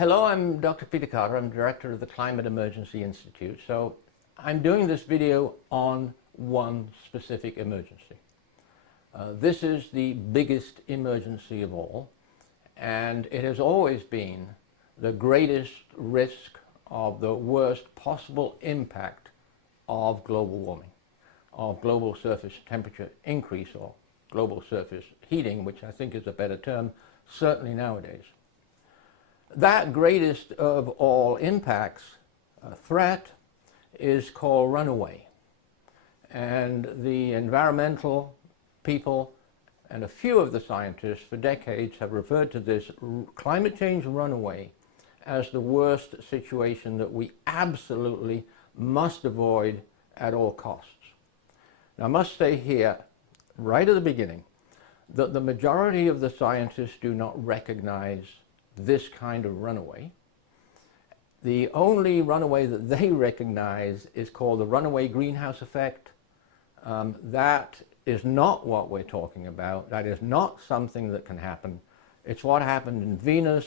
Hello, I'm Dr. Peter Carter. I'm director of the Climate Emergency Institute. So I'm doing this video on one specific emergency. This is the biggest emergency of all, and it has always been the greatest risk of the worst possible impact of global warming, of global surface temperature increase or global surface heating, which I think is a better term, certainly nowadays. That greatest of all impacts threat is called runaway. And the environmental people and a few of the scientists for decades have referred to this climate change runaway as the worst situation that we absolutely must avoid at all costs. Now, I must say here, right at the beginning, that the majority of the scientists do not recognize this kind of runaway. The only runaway that they recognize is called the runaway greenhouse effect. That is not what we're talking about. That is not something that can happen. It's what happened in Venus,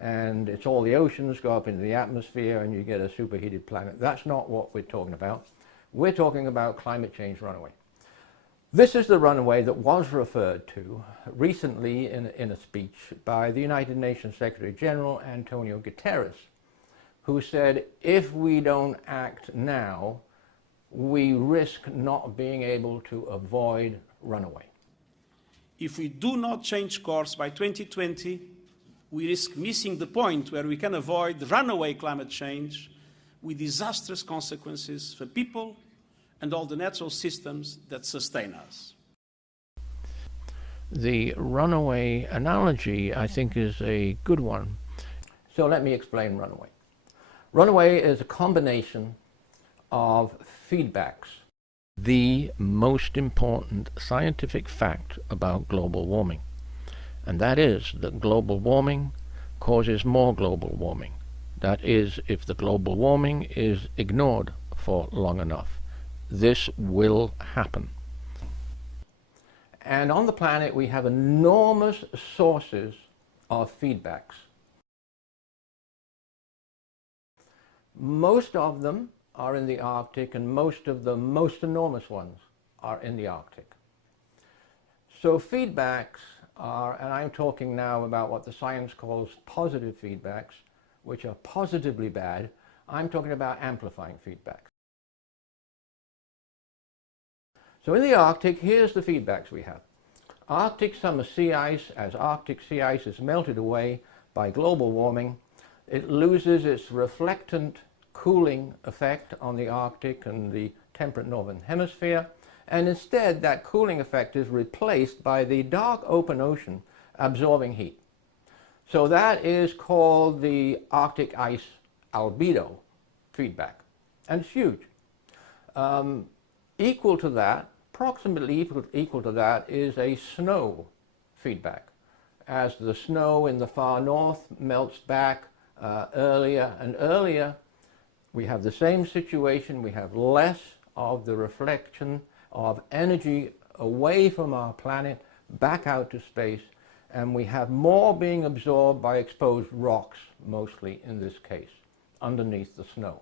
and it's all the oceans go up into the atmosphere and you get a superheated planet. That's not what we're talking about. We're talking about climate change runaway. This is the runaway that was referred to recently in a speech by the United Nations Secretary General Antonio Guterres, who said, if we don't act now, we risk not being able to avoid runaway. If we do not change course by 2020, we risk missing the point where we can avoid runaway climate change with disastrous consequences for people and all the natural systems that sustain us. The runaway analogy, I think, is a good one. So let me explain runaway. Runaway is a combination of feedbacks. The most important scientific fact about global warming, and that is that global warming causes more global warming. That is, if the global warming is ignored for long enough. This will happen. And on the planet we have enormous sources of feedbacks. Most of them are in the Arctic, and most of the most enormous ones are in the Arctic. So feedbacks are, and I'm talking now about what the science calls positive feedbacks, which are positively bad. I'm talking about amplifying feedbacks. So in the Arctic, here's the feedbacks we have. Arctic summer sea ice, as Arctic sea ice is melted away by global warming, it loses its reflectant cooling effect on the Arctic and the temperate northern hemisphere, and instead that cooling effect is replaced by the dark open ocean absorbing heat. So that is called the Arctic ice albedo feedback, and it's huge. Equal to that, approximately equal to that, is a snow feedback. As the snow in the far north melts back earlier and earlier, we have the same situation. We have less of the reflection of energy away from our planet back out to space, and we have more being absorbed by exposed rocks, mostly in this case, underneath the snow.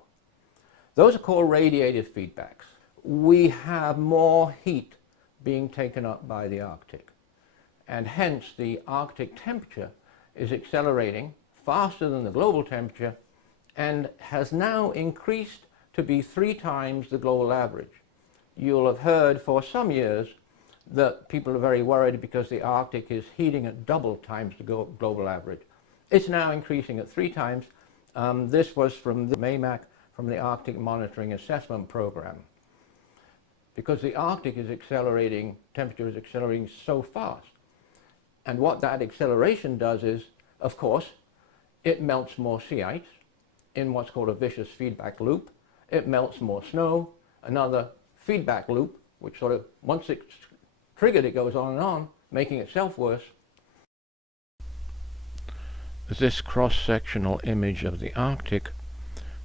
Those are called radiative feedbacks. We have more heat being taken up by the Arctic, and hence the Arctic temperature is accelerating faster than the global temperature and has now increased to be 3 times the global average. You'll have heard for some years that people are very worried because the Arctic is heating at double times the global average. It's now increasing at 3 times. This was from the MAMAC, from the Arctic Monitoring Assessment Program. Because the Arctic is accelerating, temperature is accelerating so fast. And what that acceleration does is, of course, it melts more sea ice in what's called a vicious feedback loop. It melts more snow, another feedback loop, which sort of, once it's triggered, it goes on and on, making itself worse. This cross-sectional image of the Arctic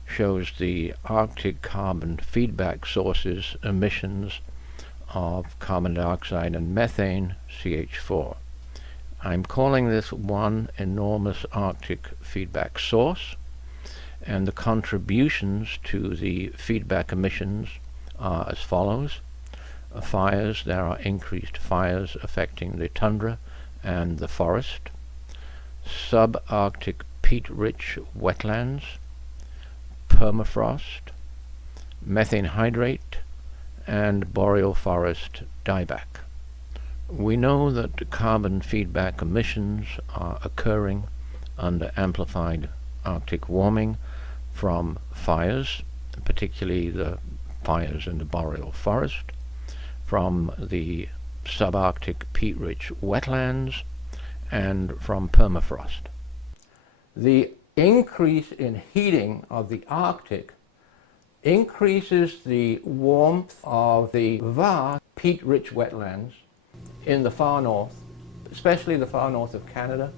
shows the Arctic carbon feedback sources, emissions of carbon dioxide and methane, CH4. I'm calling this one enormous Arctic feedback source, and the contributions to the feedback emissions are as follows. Fires, there are increased fires affecting the tundra and the forest. Subarctic peat-rich wetlands, permafrost, methane hydrate, and boreal forest dieback. We know that carbon feedback emissions are occurring under amplified Arctic warming from fires, particularly the fires in the boreal forest, from the subarctic peat-rich wetlands, and from permafrost. The increase in heating of the Arctic increases the warmth of the vast peat-rich wetlands in the far north, especially the far north of Canada.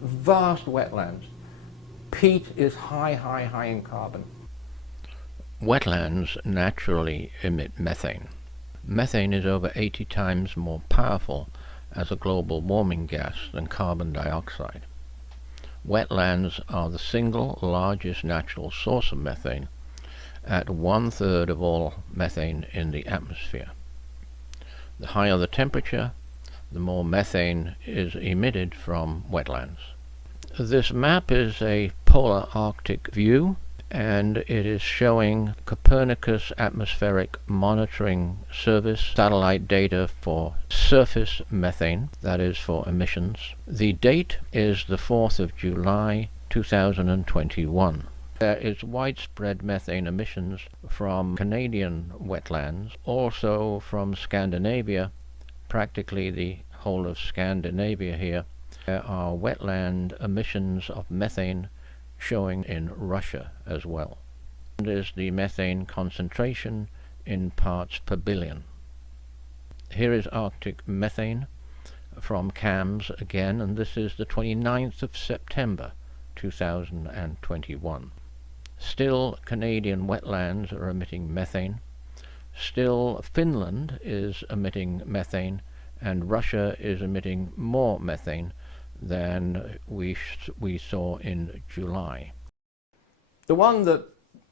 Vast wetlands. Peat is high in carbon. Wetlands naturally emit methane. Methane is over 80 times more powerful as a global warming gas than carbon dioxide. Wetlands are the single largest natural source of methane, at 1/3 of all methane in the atmosphere. The higher the temperature, the more methane is emitted from wetlands. This map is a polar Arctic view, and it is showing Copernicus Atmospheric Monitoring Service satellite data for surface methane, that is for emissions. The date is the 4th of July 2021. There is widespread methane emissions from Canadian wetlands, also from Scandinavia, practically the whole of Scandinavia here. There are wetland emissions of methane showing in Russia as well. And is the methane concentration in parts per billion. Here is Arctic methane from CAMS again, and this is the 29th of September 2021. Still, Canadian wetlands are emitting methane. Still, Finland is emitting methane, and Russia is emitting more methane than we saw in July. The one that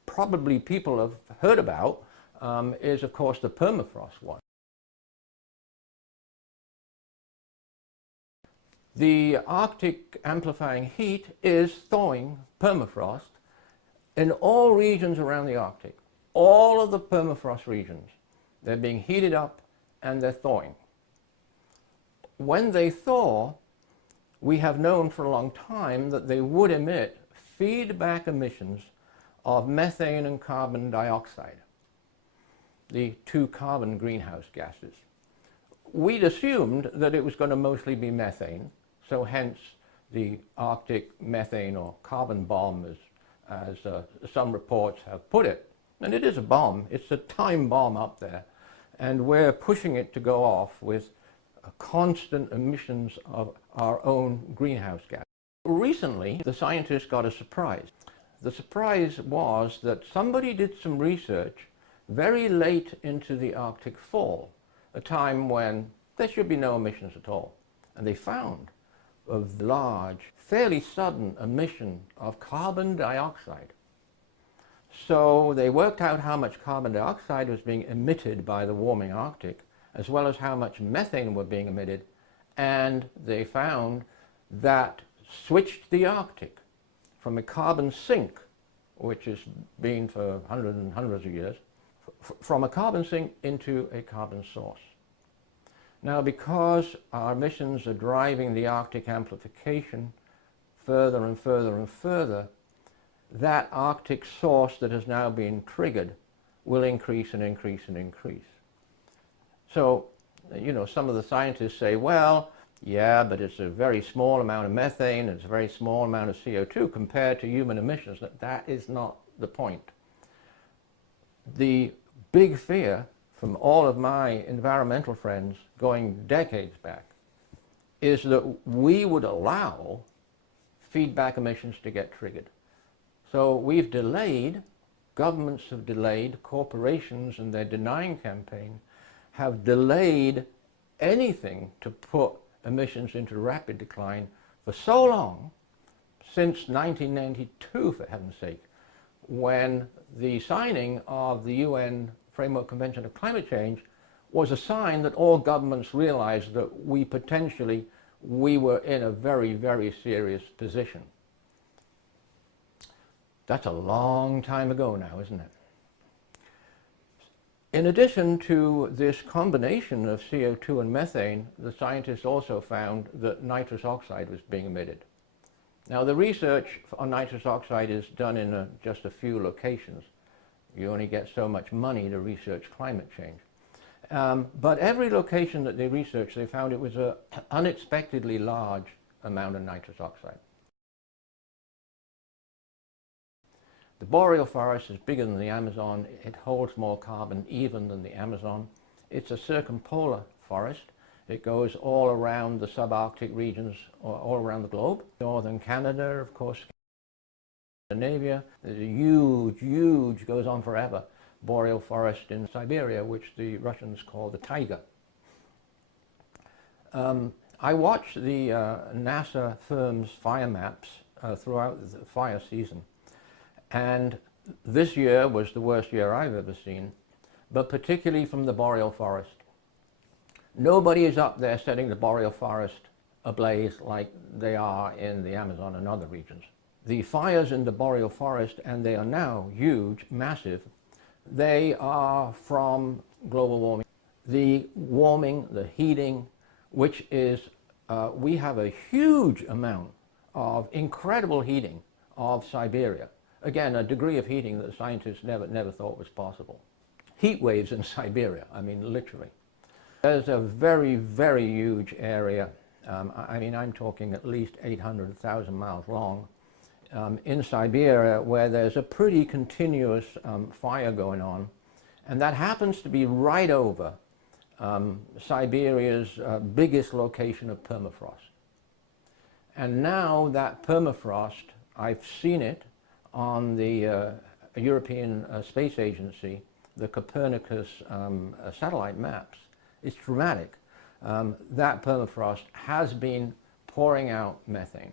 probably people have heard about is, of course, the permafrost one. The Arctic amplifying heat is thawing permafrost in all regions around the Arctic. All of the permafrost regions, they're being heated up and they're thawing. When they thaw, we have known for a long time that they would emit feedback emissions of methane and carbon dioxide, the two carbon greenhouse gases. We'd assumed that it was going to mostly be methane, so hence the Arctic methane or carbon bomb, as some reports have put it. And it is a bomb, it's a time bomb up there, and we're pushing it to go off with constant emissions of our own greenhouse gas. Recently, the scientists got a surprise. The surprise was that somebody did some research very late into the Arctic fall, a time when there should be no emissions at all. And they found a large, fairly sudden emission of carbon dioxide. So they worked out how much carbon dioxide was being emitted by the warming Arctic, as well as how much methane were being emitted, and they found that switched the Arctic from a carbon sink, which has been for hundreds and hundreds of years, from a carbon sink into a carbon source. Now, because our emissions are driving the Arctic amplification further and further and further, that Arctic source that has now been triggered will increase and increase and increase. So, you know, some of the scientists say, well, yeah, but it's a very small amount of methane, it's a very small amount of CO2 compared to human emissions. That is not the point. The big fear from all of my environmental friends going decades back is that we would allow feedback emissions to get triggered. So we've delayed, governments have delayed, corporations and their denying campaign have delayed anything to put emissions into rapid decline for so long, since 1992 for heaven's sake, when the signing of the UN Framework Convention of Climate Change was a sign that all governments realized that we were in a very, very serious position. That's a long time ago now, isn't it? In addition to this combination of CO2 and methane, the scientists also found that nitrous oxide was being emitted. Now, the research on nitrous oxide is done in just a few locations. You only get so much money to research climate change. But every location that they researched, they found it was an unexpectedly large amount of nitrous oxide. The Boreal forest is bigger than the Amazon. It holds more carbon even than the Amazon. It's a circumpolar forest. It goes all around the subarctic regions, all around the globe. Northern Canada, of course, Scandinavia. There's a huge, goes on forever, boreal forest in Siberia, which the Russians call the taiga. I watch the NASA firm's fire maps throughout the fire season. And this year was the worst year I've ever seen, but particularly from the boreal forest. Nobody is up there setting the boreal forest ablaze like they are in the Amazon and other regions. The fires in the boreal forest, and they are now huge, massive, they are from global warming. The warming, the heating, which is, we have a huge amount of incredible heating of Siberia. Again, a degree of heating that scientists never thought was possible. Heat waves in Siberia, I mean, literally. There's a very, very huge area. I mean, I'm talking at least 800,000 miles long in Siberia, where there's a pretty continuous fire going on. And that happens to be right over Siberia's biggest location of permafrost. And now that permafrost, I've seen it on the European Space Agency, the Copernicus satellite maps. It's dramatic. That permafrost has been pouring out methane,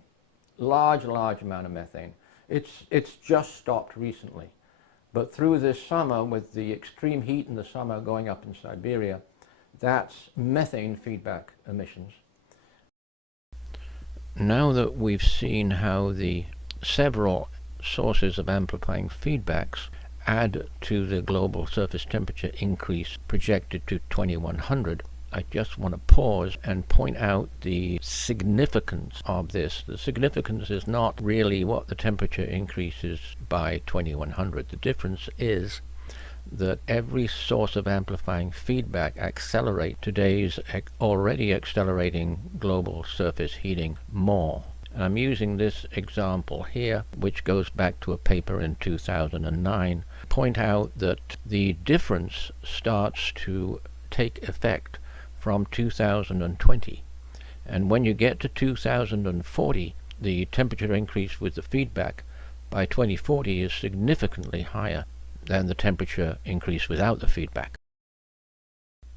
large amount of methane. It's just stopped recently. But through this summer, with the extreme heat in the summer going up in Siberia, that's methane feedback emissions. Now that we've seen how the several sources of amplifying feedbacks add to the global surface temperature increase projected to 2100, I just want to pause and point out the significance of this. The significance is not really what the temperature increases by 2100. The difference is that every source of amplifying feedback accelerates today's already accelerating global surface heating more. And I'm using this example here, which goes back to a paper in 2009, to point out that the difference starts to take effect from 2020. And when you get to 2040, the temperature increase with the feedback by 2040 is significantly higher than the temperature increase without the feedback.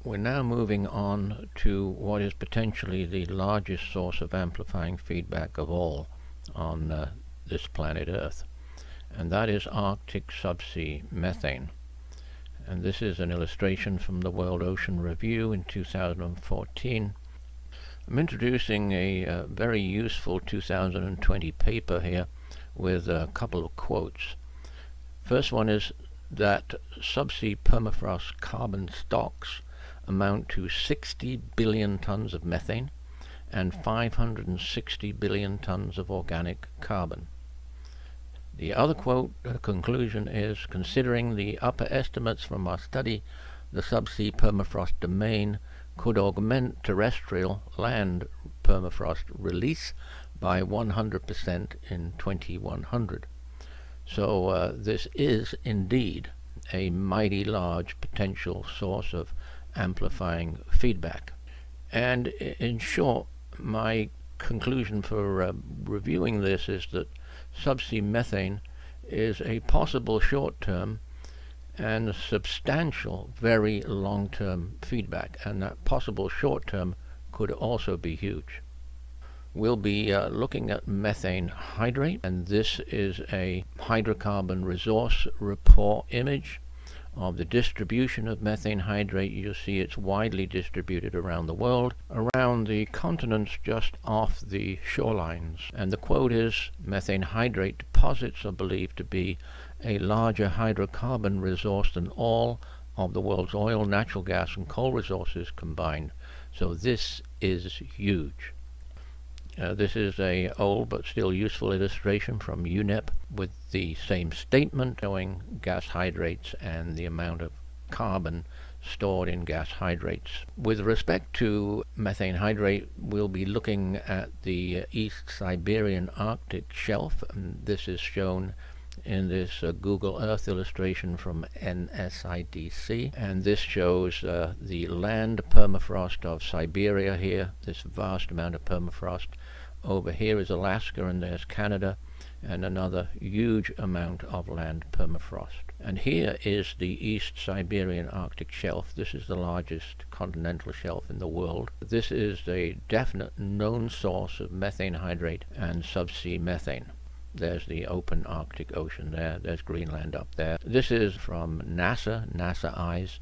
We're now moving on to what is potentially the largest source of amplifying feedback of all on this planet Earth, and that is Arctic subsea methane. And this is an illustration from the World Ocean Review in 2014. I'm introducing a very useful 2020 paper here with a couple of quotes. First one is that subsea permafrost carbon stocks amount to 60 billion tons of methane and 560 billion tons of organic carbon. The other quote conclusion is, considering the upper estimates from our study, the subsea permafrost domain could augment terrestrial land permafrost release by 100% in 2100. So this is indeed a mighty large potential source of amplifying feedback. And in short, my conclusion for reviewing this is that subsea methane is a possible short-term and substantial, very long-term feedback, and that possible short-term could also be huge. We'll be looking at methane hydrate, and this is a hydrocarbon resource report image of the distribution of methane hydrate. You'll see it's widely distributed around the world, around the continents just off the shorelines. And the quote is, methane hydrate deposits are believed to be a larger hydrocarbon resource than all of the world's oil, natural gas, and coal resources combined. So this is huge. This is a old but still useful illustration from UNEP with the same statement showing gas hydrates and the amount of carbon stored in gas hydrates. With respect to methane hydrate, we'll be looking at the East Siberian Arctic shelf, and this is shown in this Google Earth illustration from NSIDC, and this shows the land permafrost of Siberia here, this vast amount of permafrost. Over here is Alaska, and there's Canada, and another huge amount of land permafrost. And here is the East Siberian Arctic shelf. This is the largest continental shelf in the world. This is a definite known source of methane hydrate and subsea methane. There's the open Arctic Ocean there. There's Greenland up there. This is from NASA eyes.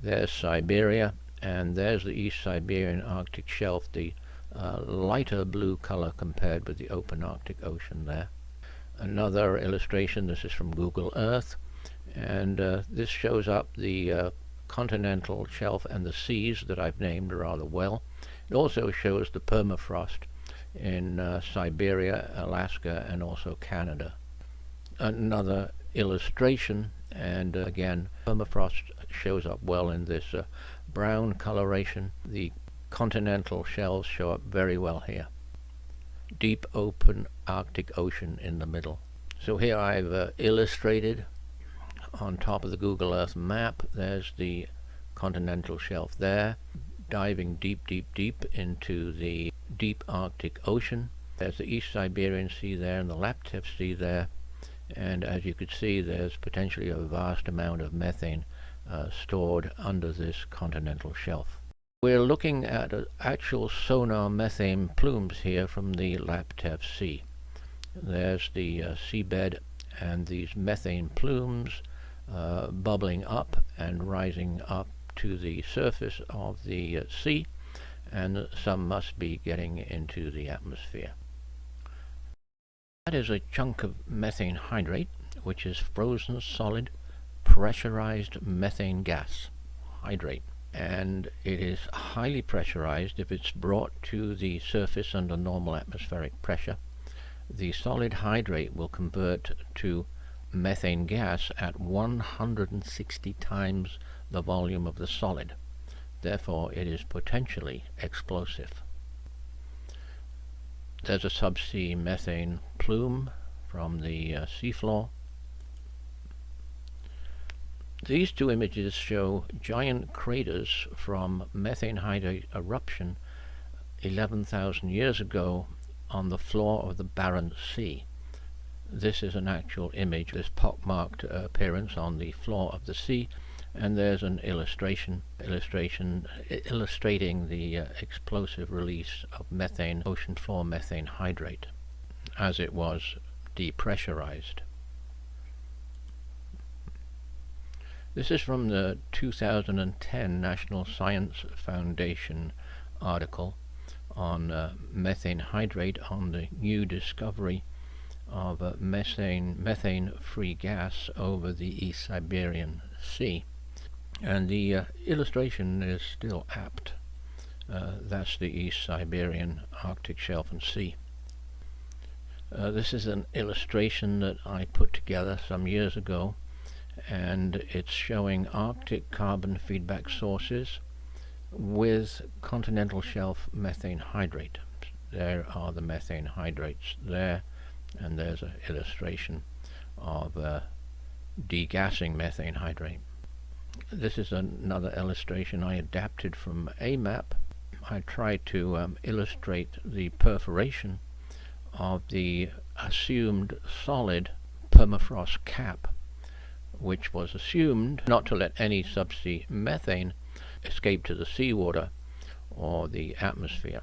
There's Siberia, and there's the East Siberian Arctic shelf, the lighter blue color compared with the open Arctic Ocean there. Another illustration, this is from Google Earth, and this shows up the continental shelf and the seas that I've named rather well. It also shows the permafrost in Siberia, Alaska, and also Canada. Another illustration, and again permafrost shows up well in this brown coloration. The continental shelves show up very well here. Deep open Arctic Ocean in the middle. So here I've illustrated on top of the Google Earth map. There's the continental shelf there, diving deep into the deep Arctic Ocean. There's the East Siberian Sea there and the Laptev Sea there, and as you could see, there's potentially a vast amount of methane stored under this continental shelf. We're looking at actual sonar methane plumes here from the Laptev Sea. There's the seabed and these methane plumes bubbling up and rising up to the surface of the sea, and some must be getting into the atmosphere. That is a chunk of methane hydrate, which is frozen solid pressurized methane gas hydrate, and it is highly pressurized. If it's brought to the surface under normal atmospheric pressure, the solid hydrate will convert to methane gas at 160 times the volume of the solid. Therefore, it is potentially explosive. There's a subsea methane plume from the seafloor. These two images show giant craters from methane hydrate eruption 11,000 years ago on the floor of the Barents Sea. This is an actual image, this pockmarked appearance on the floor of the sea, and there's an illustration illustrating the explosive release of methane, ocean floor methane hydrate, as it was depressurized. This is from the 2010 National Science Foundation article on methane hydrate, on the new discovery of methane-free gas over the East Siberian Sea. And the illustration is still apt. That's the East Siberian Arctic shelf and sea. This is an illustration that I put together some years ago, and it's showing Arctic carbon feedback sources with continental shelf methane hydrate. There are the methane hydrates there, and there's an illustration of degassing methane hydrate. This is another illustration I adapted from a map. I tried to illustrate the perforation of the assumed solid permafrost cap, which was assumed not to let any subsea methane escape to the seawater or the atmosphere.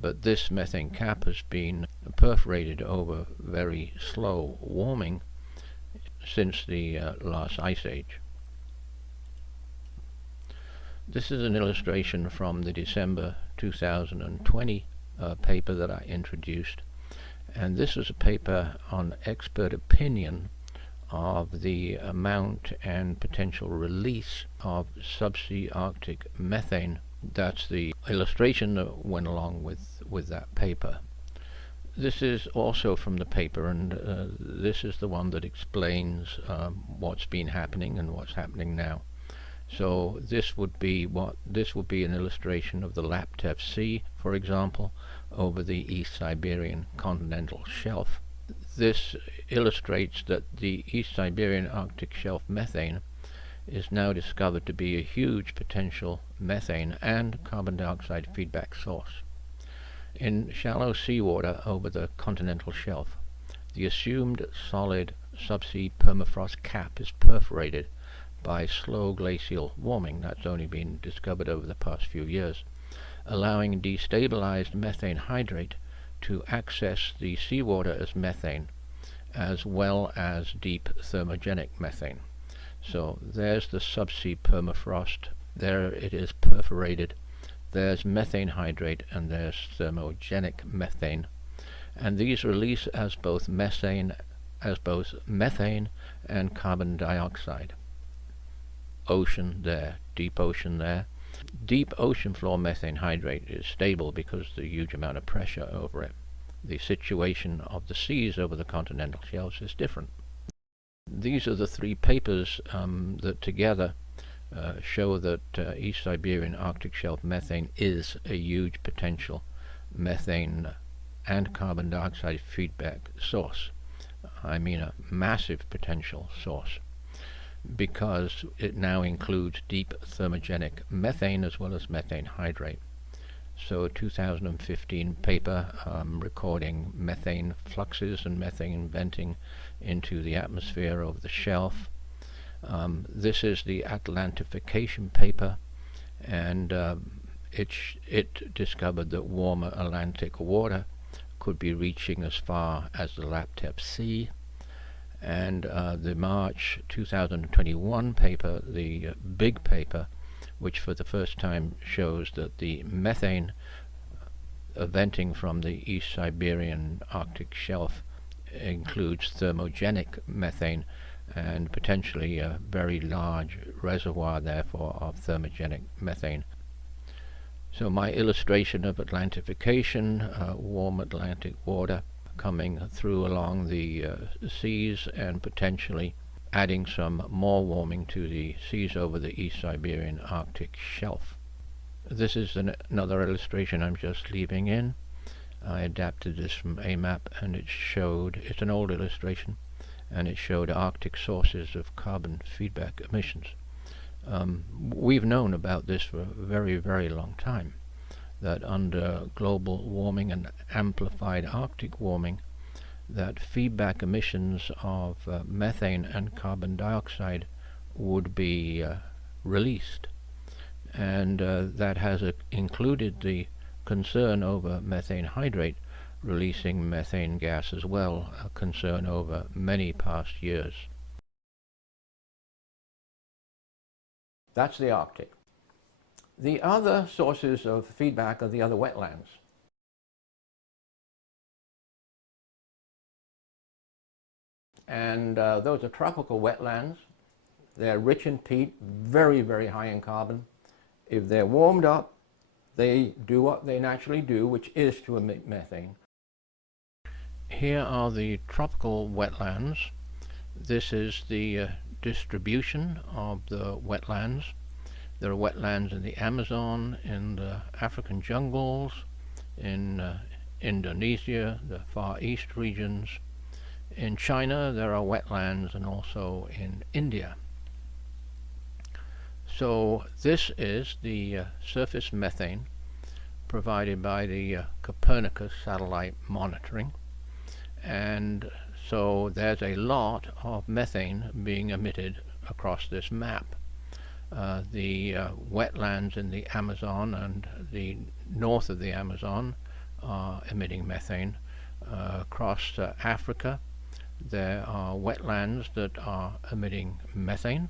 But this methane cap has been perforated over very slow warming since the last ice age. This is an illustration from the December 2020 paper that I introduced, and this is a paper on expert opinion of the amount and potential release of subsea Arctic methane. That's the illustration that went along with that paper. This is also from the paper, and this is the one that explains what's been happening and what's happening now. So this would be an illustration of the Laptev Sea, for example, over the East Siberian continental shelf. This illustrates that the East Siberian Arctic shelf methane is now discovered to be a huge potential methane and carbon dioxide feedback source. In shallow seawater over the continental shelf, the assumed solid subsea permafrost cap is perforated by slow glacial warming that's only been discovered over the past few years, allowing destabilized methane hydrate to access the seawater as methane, as well as deep thermogenic methane. So there's the subsea permafrost, there it is perforated, there's methane hydrate, and there's thermogenic methane, and these release as both methane and carbon dioxide. Ocean there, deep ocean there. Deep ocean floor methane hydrate is stable because of the huge amount of pressure over it. The situation of the seas over the continental shelves is different. These are the three papers that together show that East Siberian Arctic shelf methane is a huge potential methane and carbon dioxide feedback source. I mean a massive potential source, because it now includes deep thermogenic methane as well as methane hydrate. So a 2015 paper recording methane fluxes and methane venting into the atmosphere over the shelf. This is the atlantification paper, and it discovered that warmer Atlantic water could be reaching as far as the Laptev Sea. And the March 2021 paper, the big paper, which for the first time shows that the methane venting from the East Siberian Arctic shelf includes thermogenic methane, and potentially a very large reservoir therefore of thermogenic methane. So my illustration of atlantification, warm Atlantic water coming through along the seas and potentially adding some more warming to the seas over the East Siberian Arctic shelf. This is another illustration I'm just leaving in. I adapted this from AMAP, and it's an old illustration, and it showed Arctic sources of carbon feedback emissions. We've known about this for a very, very long time, that under global warming and amplified Arctic warming, that feedback emissions of methane and carbon dioxide would be released, and that has included the concern over methane hydrate releasing methane gas as well, a concern over many past years. That's the Arctic. The other sources of feedback are the other wetlands. And those are tropical wetlands. They're rich in peat, very, very high in carbon. If they're warmed up, they do what they naturally do, which is to emit methane. Here are the tropical wetlands. This is the distribution of the wetlands. There are wetlands in the Amazon, in the African jungles, in Indonesia, the Far East regions. In China there are wetlands, and also in India. So this is the surface methane provided by the Copernicus satellite monitoring, and so there's a lot of methane being emitted across this map. the wetlands in the Amazon and the north of the Amazon are emitting methane. Across Africa, there are wetlands that are emitting methane.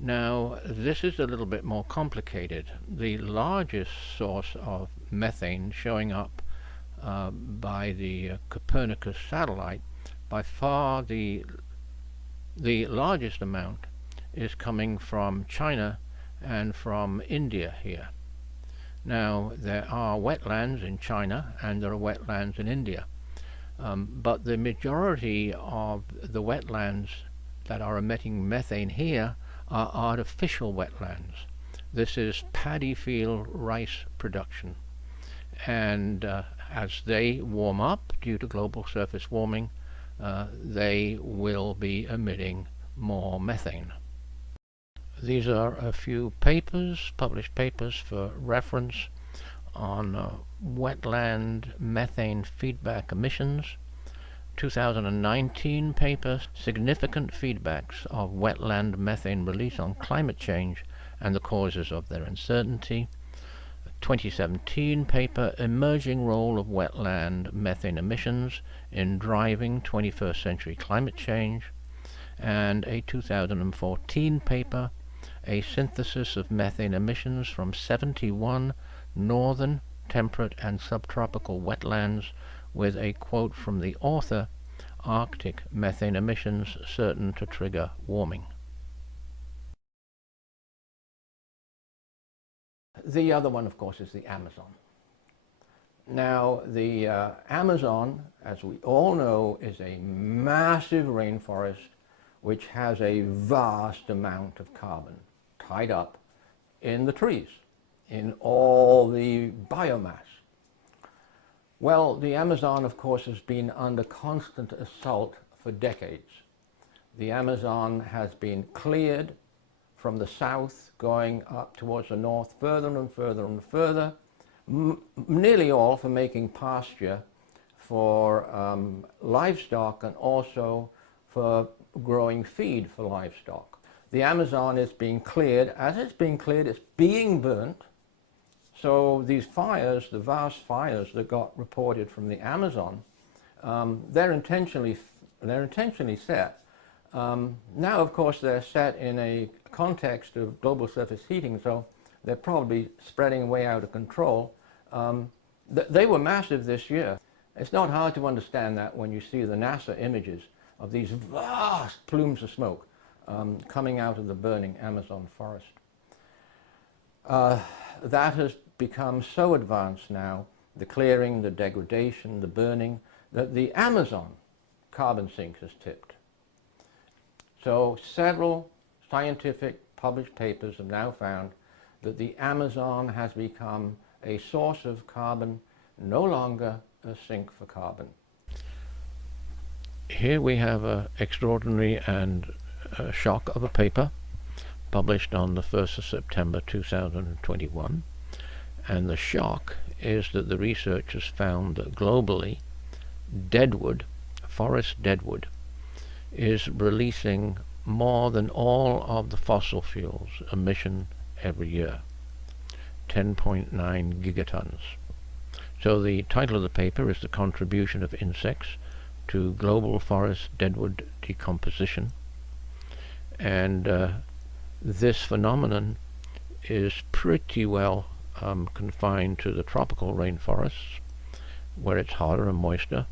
Now, this is a little bit more complicated. The largest source of methane showing up by the Copernicus satellite, by far the largest amount is coming from China and from India here. Now, there are wetlands in China and there are wetlands in India, but the majority of the wetlands that are emitting methane here are artificial wetlands. This is paddy field rice production, and as they warm up due to global surface warming, they will be emitting more methane. These are a few papers, published papers for reference on wetland methane feedback emissions. 2019 paper, Significant Feedbacks of Wetland Methane Release on Climate Change and the Causes of Their Uncertainty. 2017 paper, Emerging Role of Wetland Methane Emissions in Driving 21st Century Climate Change. And a 2014 paper, A Synthesis of Methane Emissions from 71 Northern, Temperate and Subtropical Wetlands, with a quote from the author, Arctic methane emissions certain to trigger warming. The other one, of course, is the Amazon. Now, the Amazon, as we all know, is a massive rainforest which has a vast amount of carbon tied up in the trees, in all the biomass. Well, the Amazon, of course, has been under constant assault for decades. The Amazon has been cleared from the south, going up towards the north, further and further and further, nearly all for making pasture for livestock and also for growing feed for livestock. The Amazon is being cleared. As it's being cleared, it's being burnt. So these fires, the vast fires that got reported from the Amazon, they're intentionally set. Now, of course, they're set in a context of global surface heating, so they're probably spreading way out of control. They were massive this year. It's not hard to understand that when you see the NASA images of these vast plumes of smoke coming out of the burning Amazon forest. That has become so advanced now, the clearing, the degradation, the burning, that the Amazon carbon sink has tipped. So several scientific published papers have now found that the Amazon has become a source of carbon, no longer a sink for carbon. Here we have an extraordinary and shock of a paper published on the 1st of September 2021, and the shock is that the researchers found that globally deadwood, forest deadwood, is releasing more than all of the fossil fuels emission every year, 10.9 gigatons. So the title of the paper is The Contribution of Insects to Global Forest Deadwood Decomposition, and this phenomenon is pretty well confined to the tropical rainforests, where it's hotter and moister,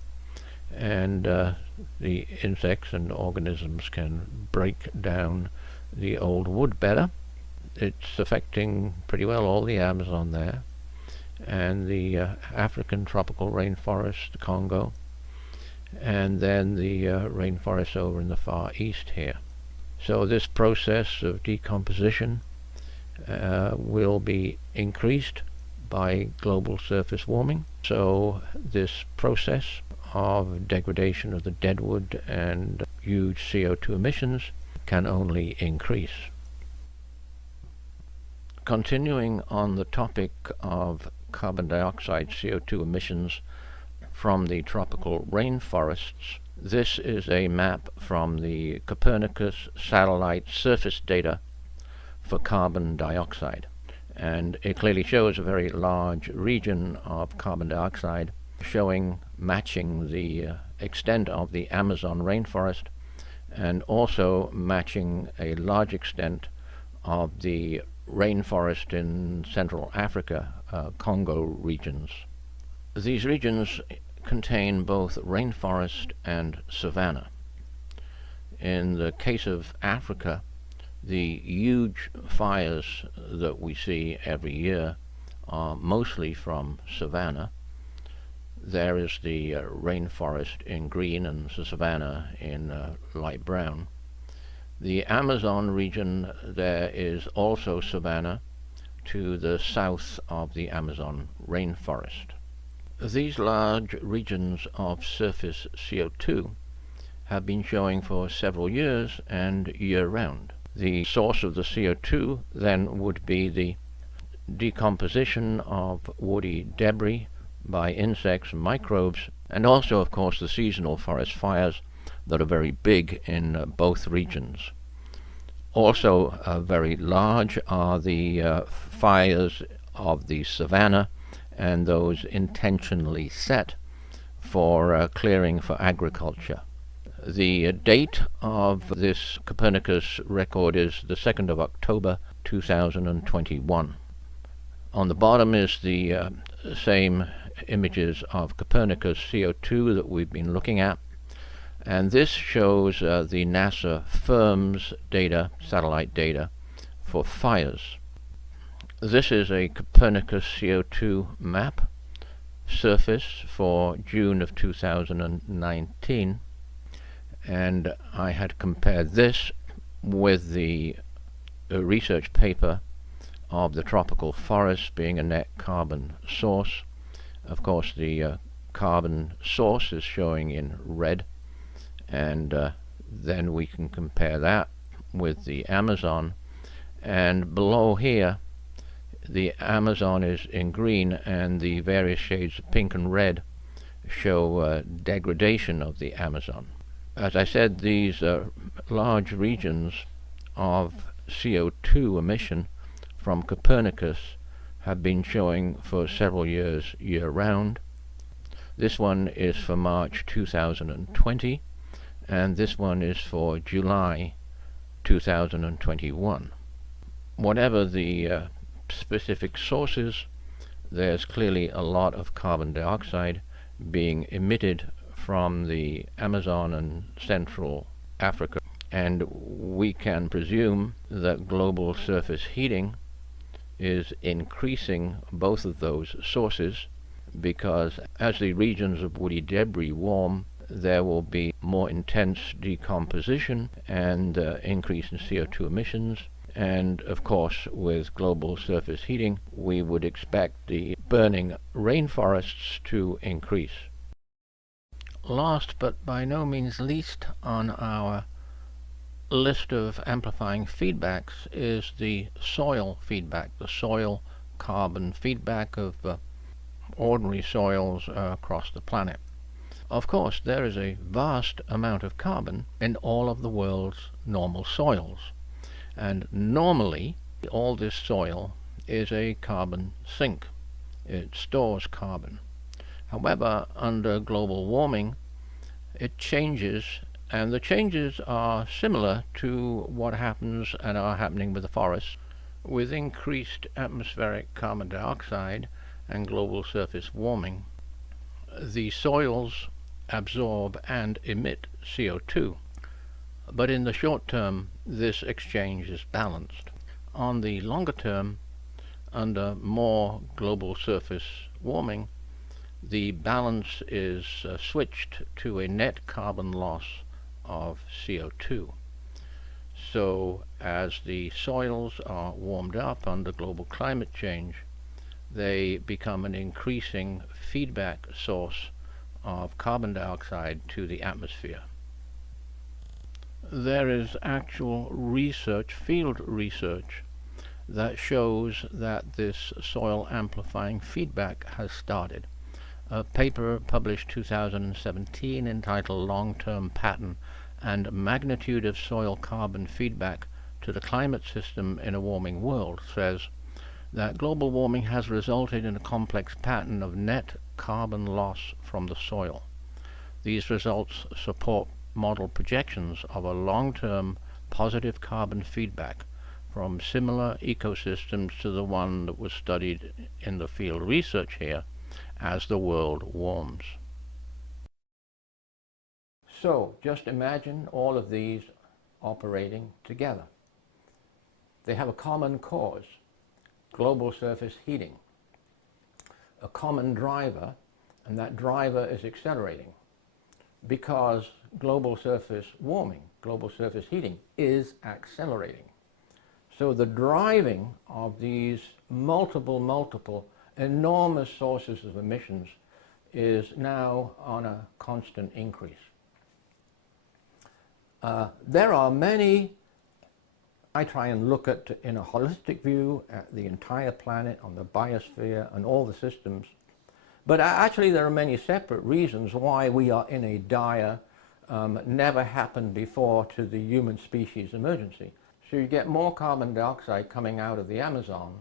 and the insects and organisms can break down the old wood better. It's affecting pretty well all the Amazon there, and the African tropical rainforest, the Congo, and then the rainforests over in the Far East here. So this process of decomposition will be increased by global surface warming. So this process of degradation of the deadwood and huge CO2 emissions can only increase. Continuing on the topic of carbon dioxide CO2 emissions from the tropical rainforests, this is a map from the Copernicus satellite surface data for carbon dioxide. And it clearly shows a very large region of carbon dioxide, matching the extent of the Amazon rainforest, and also matching a large extent of the rainforest in Central Africa, Congo regions. These regions contain both rainforest and savanna. In the case of Africa, the huge fires that we see every year are mostly from savanna. There is the rainforest in green and the savanna in light brown. The Amazon region, there is also savanna to the south of the Amazon rainforest. These large regions of surface CO2 have been showing for several years and year-round. The source of the CO2 then would be the decomposition of woody debris by insects and microbes, and also, of course, the seasonal forest fires that are very big in both regions. Also very large are the fires of the savanna, and those intentionally set for clearing for agriculture. The date of this Copernicus record is the 2nd of October 2021. On the bottom is the same images of Copernicus CO2 that we've been looking at, and this shows the NASA FIRMS data, satellite data, for fires. This is a Copernicus CO2 map, surface for June of 2019, and I had compared this with the research paper of the tropical forest being a net carbon source. Of course, the carbon source is showing in red, and then we can compare that with the Amazon, and below here the Amazon is in green, and the various shades of pink and red show degradation of the Amazon. As I said, these large regions of CO2 emission from Copernicus have been showing for several years year-round. This one is for March 2020, and this one is for July 2021. Whatever the specific sources, there's clearly a lot of carbon dioxide being emitted from the Amazon and Central Africa, and we can presume that global surface heating is increasing both of those sources, because as the regions of woody debris warm, there will be more intense decomposition and increase in CO2 emissions. And of course, with global surface heating, we would expect the burning rainforests to increase. Last but by no means least on our list of amplifying feedbacks is the soil feedback, the soil carbon feedback of ordinary soils across the planet. Of course, there is a vast amount of carbon in all of the world's normal soils, and normally all this soil is a carbon sink. It stores carbon. However, under global warming, it changes, and the changes are similar to what happens and are happening with the forests. With increased atmospheric carbon dioxide and global surface warming, the soils absorb and emit CO2. But in the short term, this exchange is balanced. On the longer term, under more global surface warming, the balance is switched to a net carbon loss of CO2. So as the soils are warmed up under global climate change, they become an increasing feedback source of carbon dioxide to the atmosphere. There is actual research, field research, that shows that this soil amplifying feedback has started. A paper published 2017 entitled Long-Term Pattern and Magnitude of Soil Carbon Feedback to to the climate system in a warming world says that global warming has resulted in a complex pattern of net carbon loss from the soil. These results support model projections of a long-term positive carbon feedback from similar ecosystems to the one that was studied in the field research here as the world warms. So just imagine all of these operating together. They have a common cause, global surface heating, a common driver, and that driver is accelerating because global surface warming, global surface heating is accelerating. So the driving of these multiple enormous sources of emissions is now on a constant increase. There are many, I try and look at in a holistic view at the entire planet, on the biosphere and all the systems, but actually there are many separate reasons why we are in a dire, never happened before to the human species emergency. So you get more carbon dioxide coming out of the Amazon,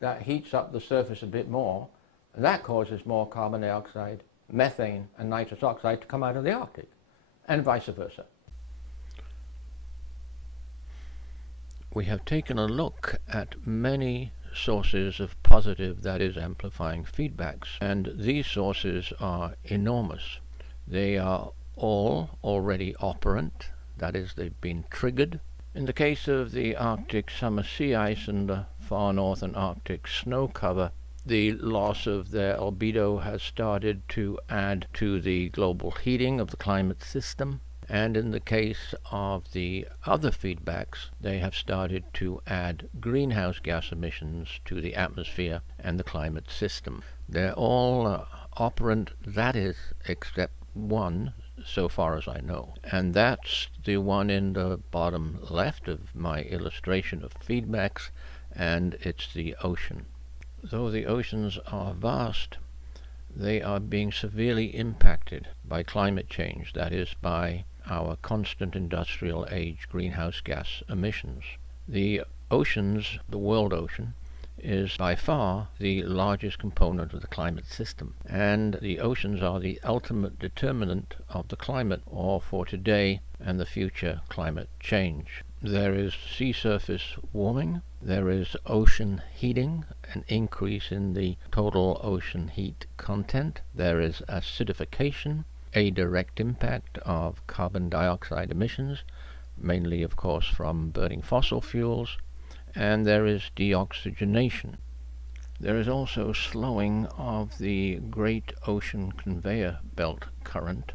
that heats up the surface a bit more, and that causes more carbon dioxide, methane and nitrous oxide to come out of the Arctic, and vice versa. We have taken a look at many sources of positive, that is, amplifying feedbacks, and these sources are enormous. They are all already operant, that is, they've been triggered. In the case of the Arctic summer sea ice and the far northern Arctic snow cover, the loss of their albedo has started to add to the global heating of the climate system. And in the case of the other feedbacks, they have started to add greenhouse gas emissions to the atmosphere and the climate system. They're all operant, that is, except one, so far as I know. And that's the one in the bottom left of my illustration of feedbacks, and it's the ocean. Though the oceans are vast, they are being severely impacted by climate change, that is, by our constant industrial age greenhouse gas emissions. The oceans, the world ocean, is by far the largest component of the climate system, and the oceans are the ultimate determinant of the climate, or for today and the future climate change. There is sea surface warming, there is ocean heating, an increase in the total ocean heat content, there is acidification, a direct impact of carbon dioxide emissions, mainly of course from burning fossil fuels, and there is deoxygenation. There is also slowing of the Great Ocean Conveyor Belt current,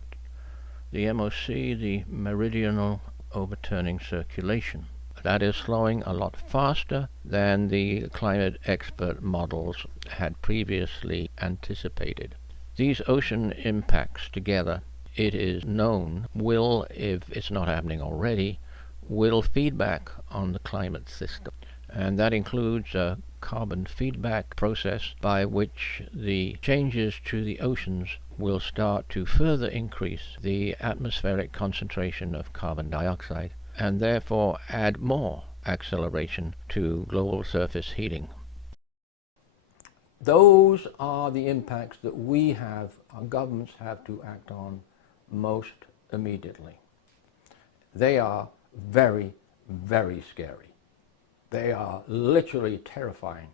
the MOC, the Meridional Overturning Circulation. That is slowing a lot faster than the climate expert models had previously anticipated. These ocean impacts together, it is known, will, if it's not happening already, will feedback on the climate system. And that includes a carbon feedback process by which the changes to the oceans will start to further increase the atmospheric concentration of carbon dioxide and therefore add more acceleration to global surface heating. Those are the impacts that we have, our governments have to act on most immediately. They are very, very scary. They are literally terrifying.